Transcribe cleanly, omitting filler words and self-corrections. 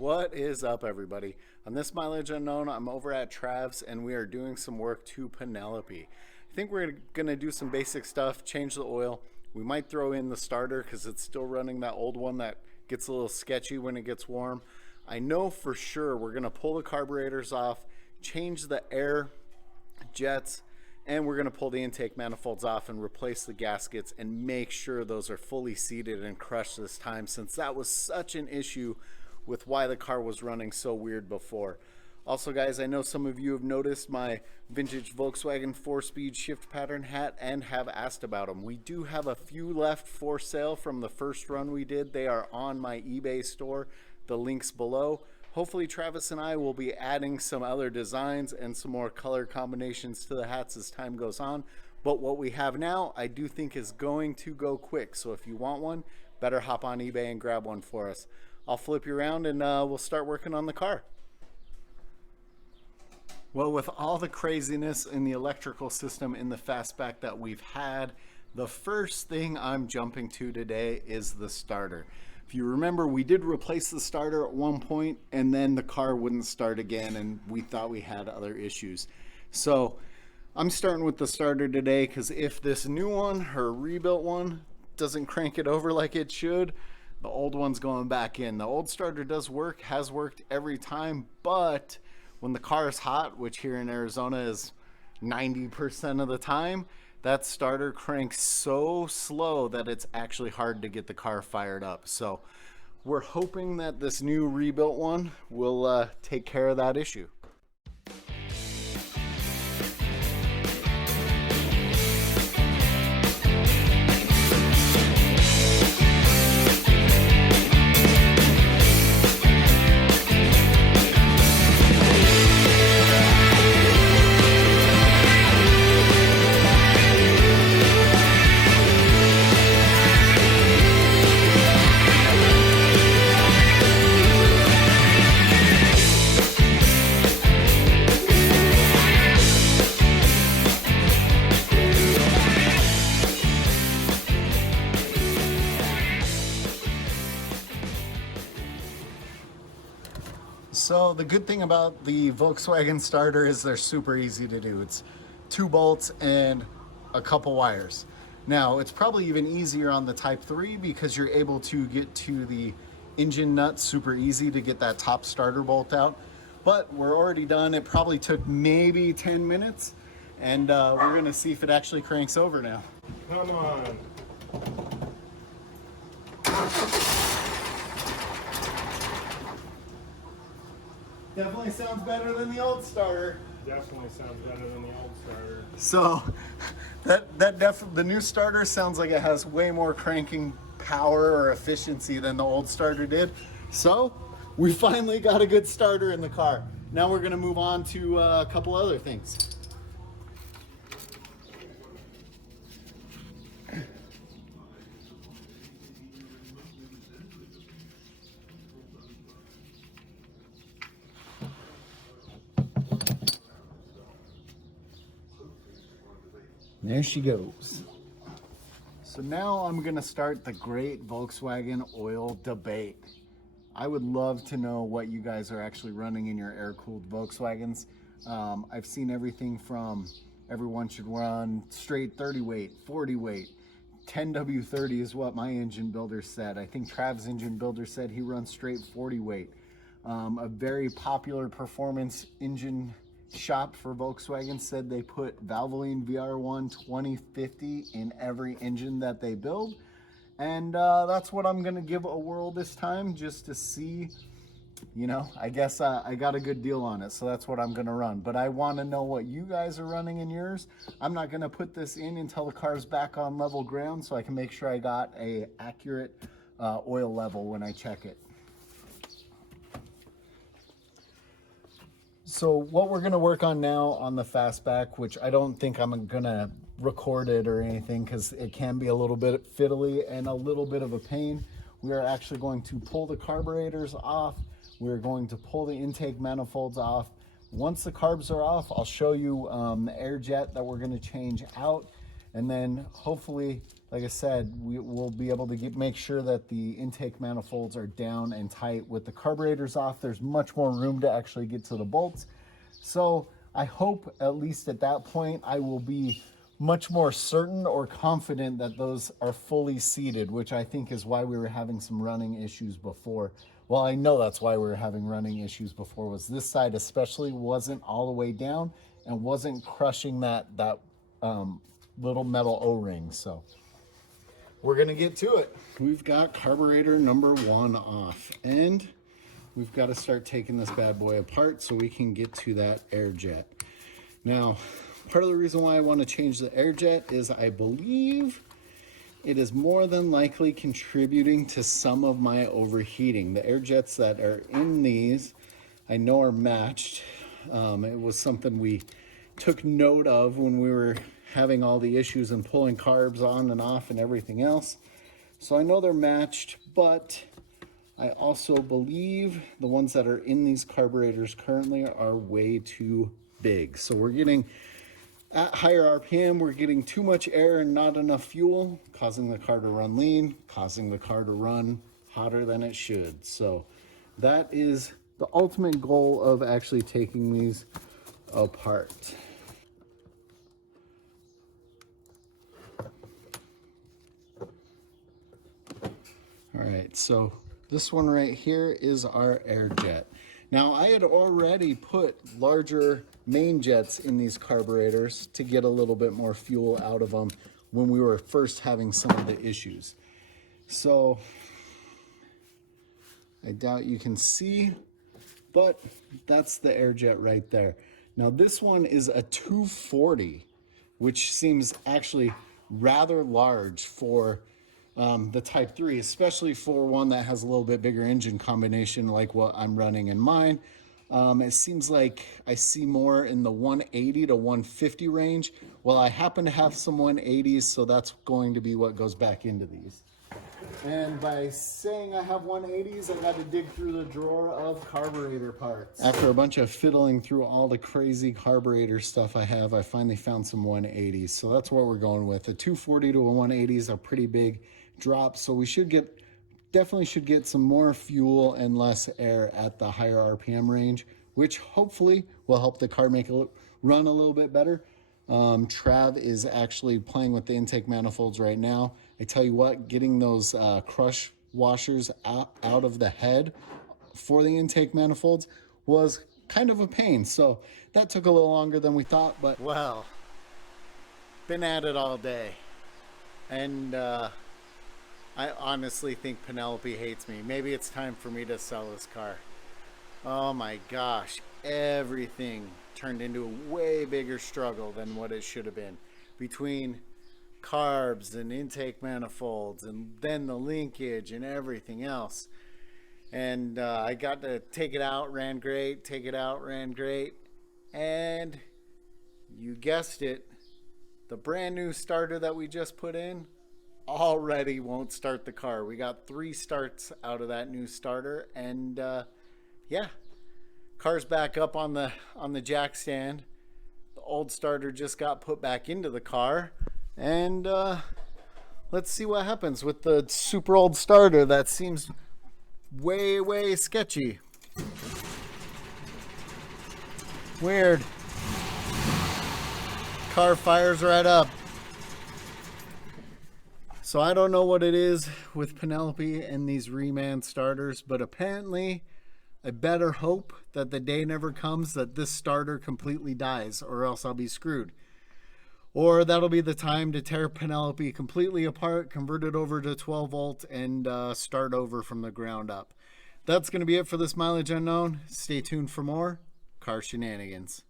What is up, everybody? On this Mileage Unknown, I'm over at Trav's and we are doing some work to Penelope. I think we're gonna do some basic stuff, change the oil. We might throw in the starter because it's still running that old one that gets a little sketchy when it gets warm. I know for sure we're gonna pull the carburetors off, change the air jets, and we're gonna pull the intake manifolds off and replace the gaskets and make sure those are fully seated and crushed this time, since that was such an issue with why the car was running so weird before. Also, guys, I know some of you have noticed my vintage Volkswagen 4-speed shift pattern hat and have asked about them. We do have a few left for sale from the first run we did. They are on my eBay store. The link's below. Hopefully Travis and I will be adding some other designs and some more color combinations to the hats as time goes on. But what we have now, I do think is going to go quick. So if you want one, better hop on eBay and grab one for us. I'll flip you around and we'll start working on the car. Well, with all the craziness in the electrical system in the Fastback that we've had, the first thing I'm jumping to today is the starter. If you remember, we did replace the starter at one point and then the car wouldn't start again and we thought we had other issues. So I'm starting with the starter today because if this new one, her rebuilt one, doesn't crank it over like it should, the old one's going back in. The old starter does work, has worked every time, but when the car is hot, which here in Arizona is 90% of the time, that starter cranks so slow that it's actually hard to get the car fired up. So we're hoping that this new rebuilt one will take care of that issue. So the good thing about the Volkswagen starter is they're super easy to do. It's 2 bolts and a couple wires. Now it's probably even easier on the Type 3 because you're able to get to the engine nut super easy to get that top starter bolt out. But we're already done. It probably took maybe 10 minutes and we're gonna see if it actually cranks over now. Come on. Definitely sounds better than the old starter. Definitely sounds better than the old starter. So the new starter sounds like it has way more cranking power or efficiency than the old starter did. So we finally got a good starter in the car. Now we're gonna move on to a couple other things. There she goes. So now I'm gonna start the great Volkswagen oil debate. I would love to know what you guys are actually running in your air-cooled Volkswagens. I've seen everything from everyone should run straight 30 weight, 40 weight, 10W30 is what my engine builder said. I think Trav's engine builder said he runs straight 40 weight. A very popular performance engine shop for Volkswagen said they put Valvoline VR1 2050 in every engine that they build, and that's what I'm gonna give a whirl this time just to see. You know, I guess I got a good deal on it, so that's what I'm gonna run. But I want to know what you guys are running in yours. I'm not gonna put this in until the car's back on level ground so I can make sure I got a accurate oil level when I check it. So what we're gonna work on now on the Fastback, which I don't think I'm gonna record it or anything because it can be a little bit fiddly and a little bit of a pain. We are actually going to pull the carburetors off. We're going to pull the intake manifolds off. Once the carbs are off, I'll show you the air jet that we're gonna change out. And then hopefully, like I said, we will be able to make sure that the intake manifolds are down and tight. With the carburetors off, there's much more room to actually get to the bolts. So I hope at least at that point I will be much more certain or confident that those are fully seated, which I think is why we were having some running issues before. Well, I know that's why we were having running issues before, was this side especially wasn't all the way down and wasn't crushing that little metal O-ring. So we're gonna get to it. We've got carburetor number 1 off, and we've got to start taking this bad boy apart so we can get to that air jet. Now, part of the reason why I want to change the air jet is I believe it is more than likely contributing to some of my overheating. The air jets that are in these, I know are matched. It was something we took note of when we were having all the issues and pulling carbs on and off and everything else. So I know they're matched, but I also believe the ones that are in these carburetors currently are way too big. So we're getting, at higher RPM, we're getting too much air and not enough fuel, causing the car to run lean, causing the car to run hotter than it should. So that is the ultimate goal of actually taking these apart. All right, so this one right here is our air jet. Now, I had already put larger main jets in these carburetors to get a little bit more fuel out of them when we were first having some of the issues. So I doubt you can see, but that's the air jet right there. Now, this one is a 240, which seems actually rather large for the Type 3, especially for one that has a little bit bigger engine combination like what I'm running in mine. It seems like I see more in the 180 to 150 range. Well, I happen to have some 180s, so that's going to be what goes back into these. And by saying I have 180s, I got to dig through the drawer of carburetor parts. After a bunch of fiddling through all the crazy carburetor stuff I have, I finally found some 180s. So that's what we're going with. A 240 to a 180 is a pretty big drop, so we definitely should get some more fuel and less air at the higher RPM range, which hopefully will help the car make it run a little bit better. Trav is actually playing with the intake manifolds right now. I tell you what, getting those crush washers out of the head for the intake manifolds was kind of a pain. So that took a little longer than we thought, but well, been at it all day. And I honestly think Penelope hates me. Maybe it's time for me to sell this car. Oh my gosh, everything turned into a way bigger struggle than what it should have been, between carbs and intake manifolds and then the linkage and everything else. And I got to take it out, ran great, take it out, ran great, and you guessed it, the brand new starter that we just put in already won't start the car. We got 3 starts out of that new starter, and yeah, car's back up on the jack stand. The old starter just got put back into the car, and let's see what happens with the super old starter that seems way sketchy. Weird. Car fires right up. So I don't know what it is with Penelope and these reman starters, but apparently I better hope that the day never comes that this starter completely dies, or else I'll be screwed. Or that'll be the time to tear Penelope completely apart, convert it over to 12 volt, and start over from the ground up. That's going to be it for this Mileage Unknown. Stay tuned for more car shenanigans.